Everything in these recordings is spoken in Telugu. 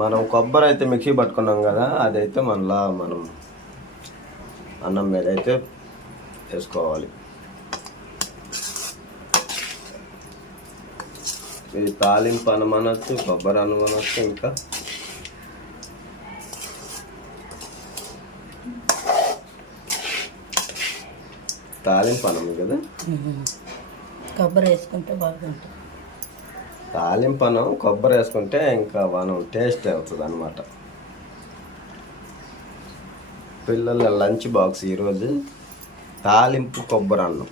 మనం కొబ్బరి అయితే మిక్సీ పట్టుకున్నాం కదా, అదైతే మళ్ళా మనం అన్నం మీద అయితే వేసుకోవాలి. ఇది తాలింపు అనమనొచ్చు, కొబ్బరి అనమనొచ్చు, ఇంకా తాలింపు అన్నం కదా. కొబ్బరి వేసుకుంటే బాగుంటుంది. తాలింపు అన్నం కొబ్బరి వేసుకుంటే ఇంకా మనం టేస్ట్ అవుతుంది అన్నమాట. పిల్లల లంచ్ బాక్స్ ఈరోజు తాలింపు కొబ్బరి అన్నం.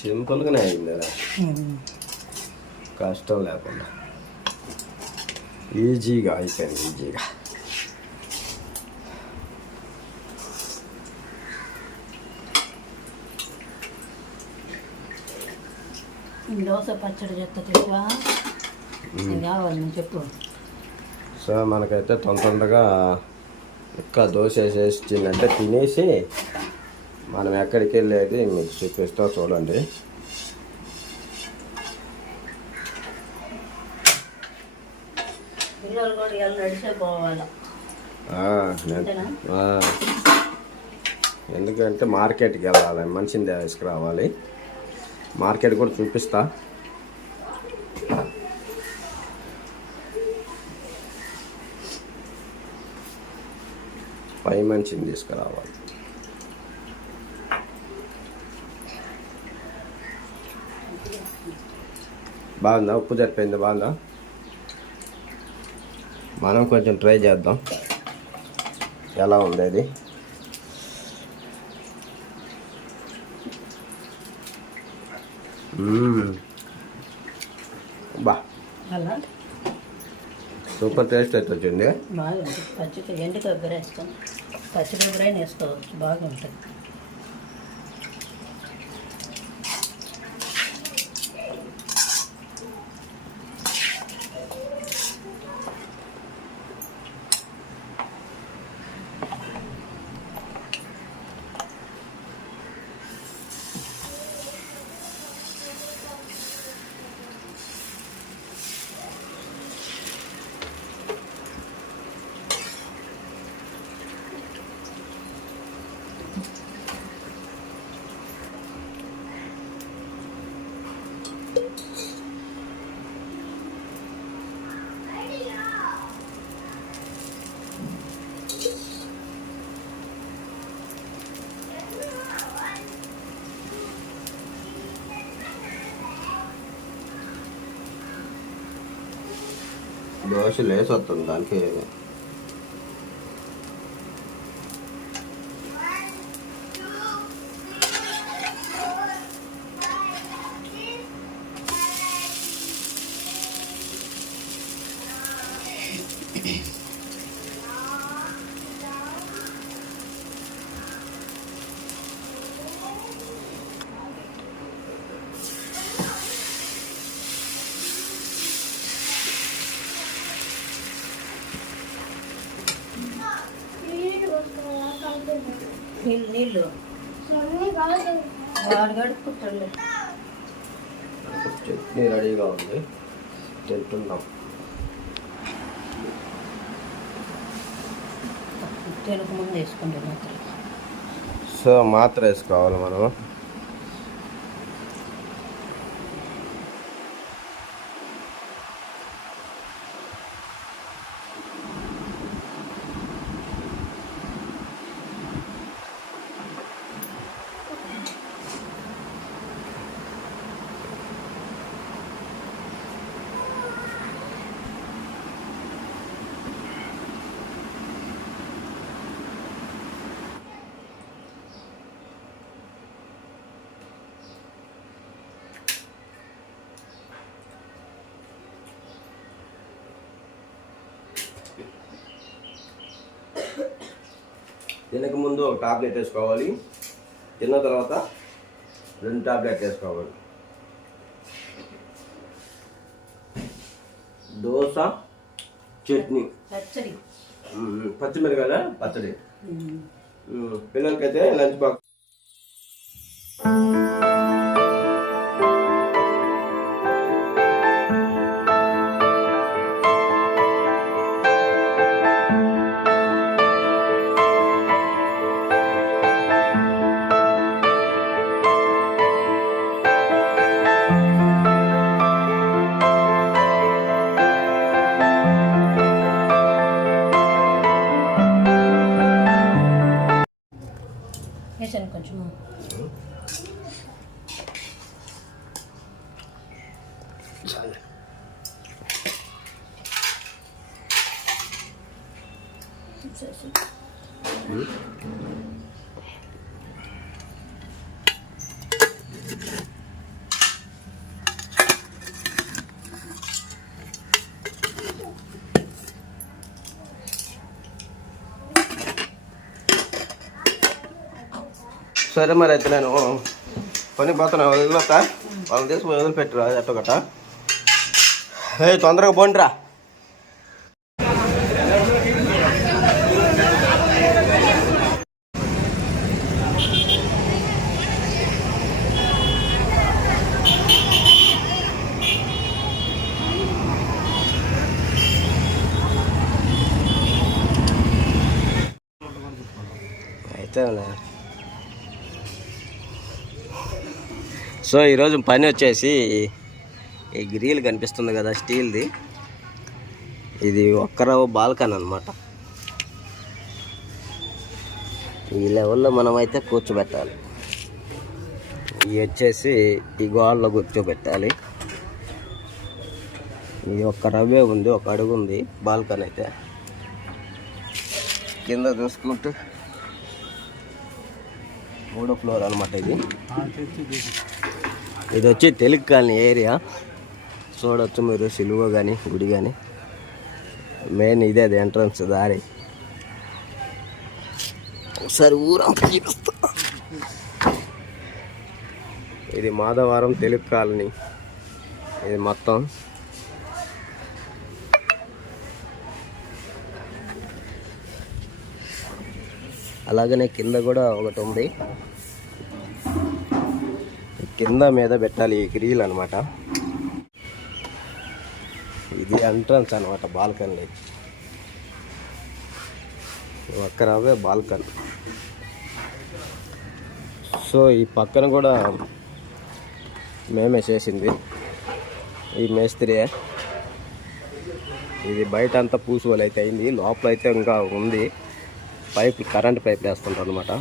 సింపుల్గానే అయింది కదా, కష్టం లేకుండా ఈజీగా అయిపోయింది. ఈజీగా దోశ పచ్చడి చేస్తా తెలుసా? కావాలి నేను చెప్పు. సో మనకైతే తొందరగా ఇంకా దోశ వేసేసిందంటే తినేసి మనం ఎక్కడికి వెళ్ళేది మీకు చూపిస్తా చూడండి. పిల్లలు కూడా ఇలా నడిచే పోవాలి. ఎందుకంటే మార్కెట్కి వెళ్ళాలి, మంచిని తీసుకురావాలి. మార్కెట్ కూడా చూపిస్తా. పై మంచిని తీసుకురావాలి. బాగుందా? ఉప్పు సరిపోయింది? బాగుందా? మనం కొంచెం ట్రై చేద్దాం ఎలా ఉంది అది. బా సూపర్ టేస్ట్ అయితే వచ్చింది. బాగుంటుంది. పచ్చి ఎండు కొబ్బరి వేస్తాం, పచ్చి కొబ్బరి వేసుకోవచ్చు, బాగుంటుంది. దోశ లేసి వస్తుంది దానికి. నీళ్ళు వాడు గడుపుకుంటాడు. చట్నీ రెడీగా ఉంది, తింటున్నాం. తినక ముందు వేసుకుంటాం మాత్రం. సో మాత్ర వేసుకోవాలి మనం. తినక ముందు ఒక టాబ్లెట్ వేసుకోవాలి, తిన్న తర్వాత 2 టాబ్లెట్ వేసుకోవాలి. దోశ, చట్నీ, పచ్చడి, పచ్చిమిరకాయల పచ్చడి. పిల్లలకైతే లంచ్ బాక్స్. వేసాను కొంచెం. సరే మరి అయితే నేను పని పోతాను, వదిలిపోతా. వాళ్ళని తీసి వదిలిపెట్టురా ఎట్టో గట్ట. తొందరగా పోండిరా. అయితే సో ఈరోజు పని వచ్చేసి ఈ గ్రిల్ కనిపిస్తుంది కదా స్టీల్ది, ఇది ఒక్కరవ బాల్కన్ అనమాట. ఈ లెవెల్లో మనమైతే కూర్చోబెట్టాలి. ఇవి వచ్చేసి ఈ గోడలో కూర్చోబెట్టాలి. ఇది ఒక్క రవ్వే ఉంది, ఒక అడుగు ఉంది బాల్కన్ అయితే. కింద చూసుకుంటే 3వ ఫ్లోర్ అనమాట. ఇది వచ్చి తెలుగు కాలనీ ఏరియా చూడవచ్చు మీరు. సిలువ కానీ గుడి కానీ మెయిన్ ఇదే, అది ఎంట్రన్స్ దారి. ఒకసారి ఊరంతా చూపిస్తా. ఇది మాధవరం తెలుగు కాలనీ. ఇది మొత్తం అలాగనే కింద కూడా ఒకటి ఉంది. కింద మీద పెట్టాలి ఈ గ్రిల్ అనమాట. ఇది ఎంట్రన్స్ అనమాట బాల్కనీ. ఒక్కరవే బాల్కనీ. సో ఈ పక్కన కూడా మేమే చేసింది, ఈ మేస్త్రి. ఇది బయట అంతా పూసుకోవాలి అయితే అయింది, లోపల అయితే ఇంకా ఉంది. పైప్, కరెంట్ పైప్ వేస్తుంటారు అనమాట.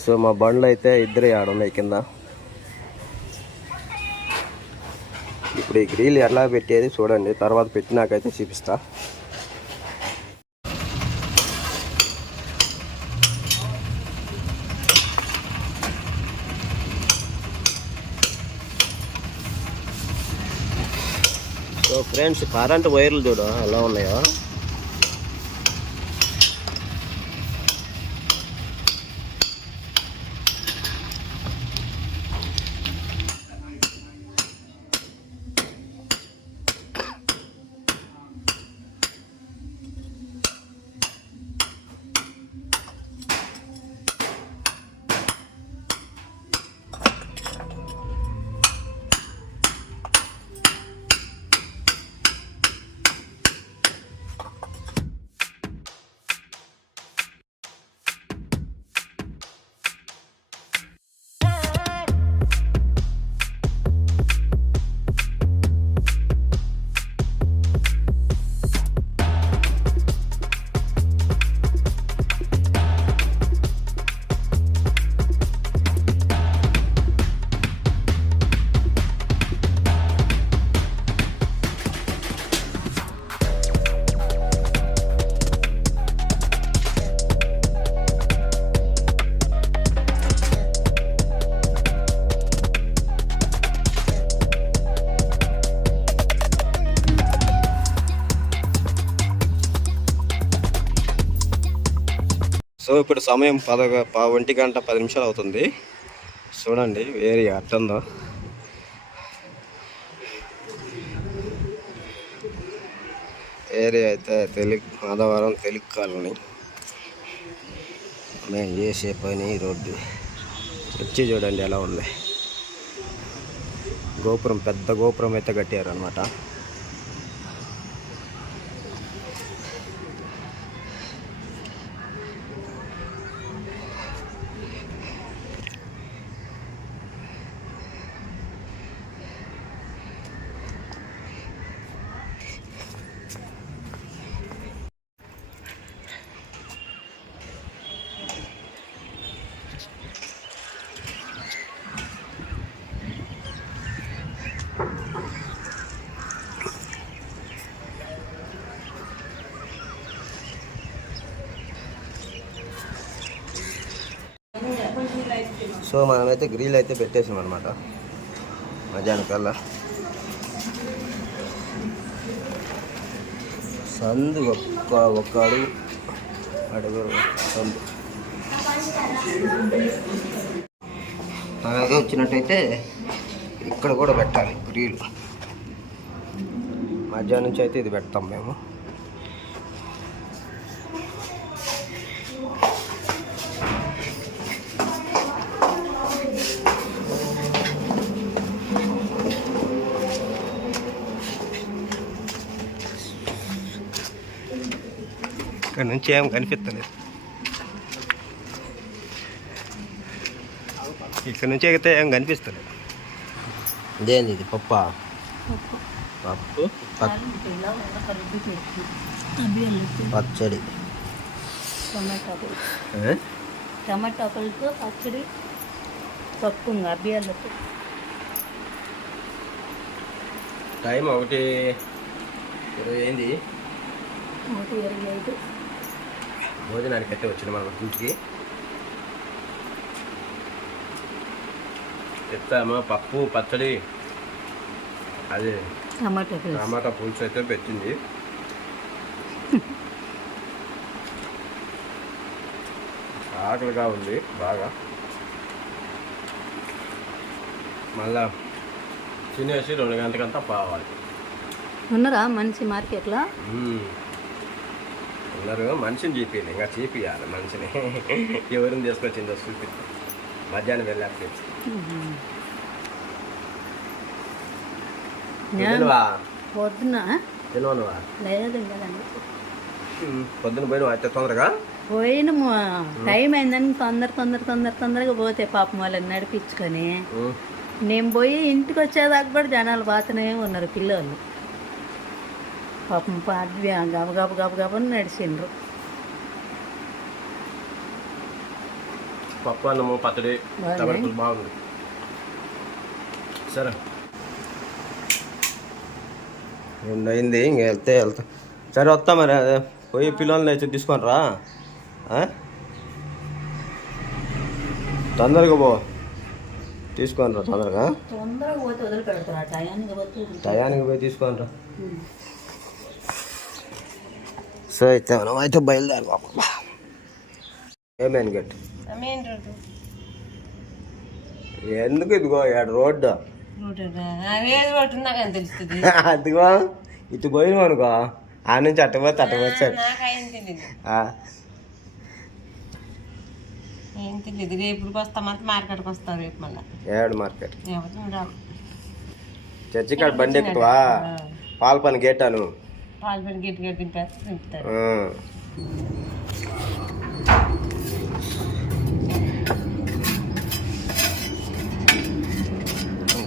సో మా బండ్లు అయితే ఇద్దరు ఆడున్నాయి కింద. ఇప్పుడు ఈ గ్రిల్ ఎలా పెట్టేది చూడండి, తర్వాత పెట్టినాకైతే చూపిస్తా. సో ఫ్రెండ్స్, కరెంట్ వైర్లు చూడ ఎలా ఉన్నాయో. సో ఇప్పుడు సమయం 1:10 అవుతుంది. చూడండి ఏరియా అట్టుందో. ఏరియా అయితే మాధవరం తెలుగు కాలనీ. మేము చేసే పని రోడ్డు వచ్చి చూడండి ఎలా ఉంది. గోపురం, పెద్ద గోపురం అయితే కట్టారు అనమాట. సో మనమైతే గ్రిల్ అయితే పెట్టేసాం అనమాట మధ్యాహ్నం కల్లా. సందు ఒక్క అడుగు సందు అలాగే వచ్చినట్టయితే ఇక్కడ కూడా పెట్టాలి గ్రిల్. మధ్యాహ్నం నుంచి అయితే ఇది పెడతాం మేము. ఇక్కడ నుంచి ఏం కనిపిస్తలేదు. ఇక్కడ నుంచి ఎగితే ఏం కనిపిస్తలేదు. ఇదేంది ఇది పప్పు పచ్చడి టమాటా పళ్ళతో పచ్చడి పప్పు అబ్బియాలకు. టైం 1:20 1:25 భోజనానికి అయితే వచ్చిన మనం ఇంటికి. చెప్తామా పప్పు పచ్చడి అది టమాటా పులుసు అయితే పెట్టింది. ఆకలిగా ఉంది బాగా. మళ్ళా తినేసి 2 గంటలకంతా పోవాలి. ఉన్నారా మనిషి మార్కెట్లో? ఉన్నారు. మనిషిని చూపించాలి, ఇంకా చూపించాలి మనిషిని. ఎవరిని తీసుకొచ్చిందో చూపిస్తాం మధ్యాహ్నం వెళ్ళాక. పొద్దున తెలియనువా? లేదు పొద్దున పోయిన అయితే తొందరగా పోయిన టైం అయిందని తొందరగా పోతే పాపం వాళ్ళని నడిపించుకొని నేను పోయి ఇంటికి వచ్చేదాకా కూడా జనాలు బాగానే ఉన్నారు పిల్లలు. పాపం గబగబని నడిచిండ్రు. పప్పు అన్నము పచ్చడి బాగుంది. సరే 2 అయింది, ఇంక వెళ్తా. సరే వస్తా మరి. అదే పోయి పిల్లల్ని అయితే తీసుకొని రా. తొందరగా పో, తీసుకొని రా తొందరగా. పోతే వదిలిపెడతారా? టయానికి పోయి తీసుకొని రా. సో అయితే మనం అయితే బయలుదేరు. ఏమైనా గట్టి ఎందుకు? ఇదిగో రోడ్డు అదిగో ఇటు పోయినాం అనుకో, ఆ నుంచి అట్టపోతే అట్టవచ్చాడు. ఏడు మార్కెట్ చర్చి కాడ బండి ఎక్కువా? పాల పని గేటాను.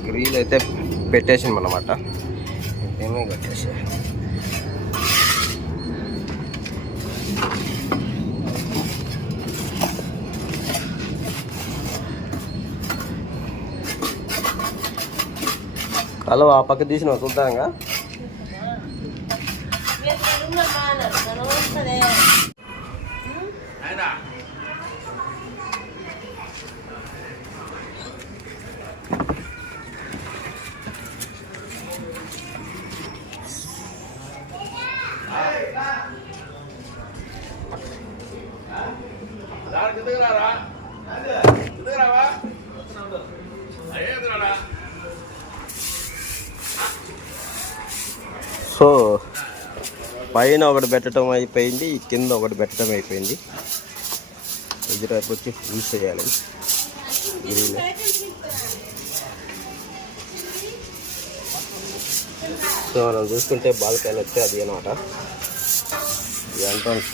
గ్రిల్ అయితే పెట్టేసాం అన్నమాట. ఏమీ కట్టేసా. హలో, ఆ పక్క తీసిన చూద్దాంగా. సో పైన ఒకటి పెట్టడం అయిపోయింది, కింద ఒకటి పెట్టడం అయిపోయింది. ఇది రేపు వచ్చి యూజ్ చేయాలి. సో మనం చూసుకుంటే బాల్కనీ వస్తే అది అనమాట. ఇది entrance.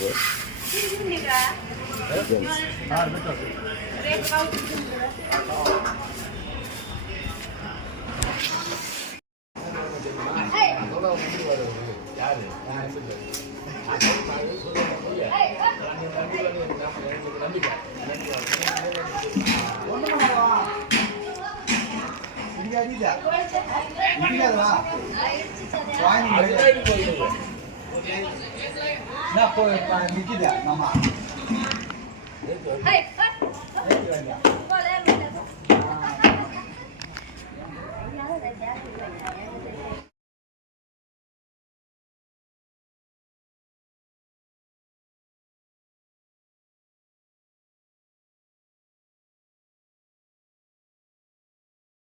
Hãy subscribe cho kênh Ghiền Mì Gõ để không bỏ lỡ những video hấp dẫn.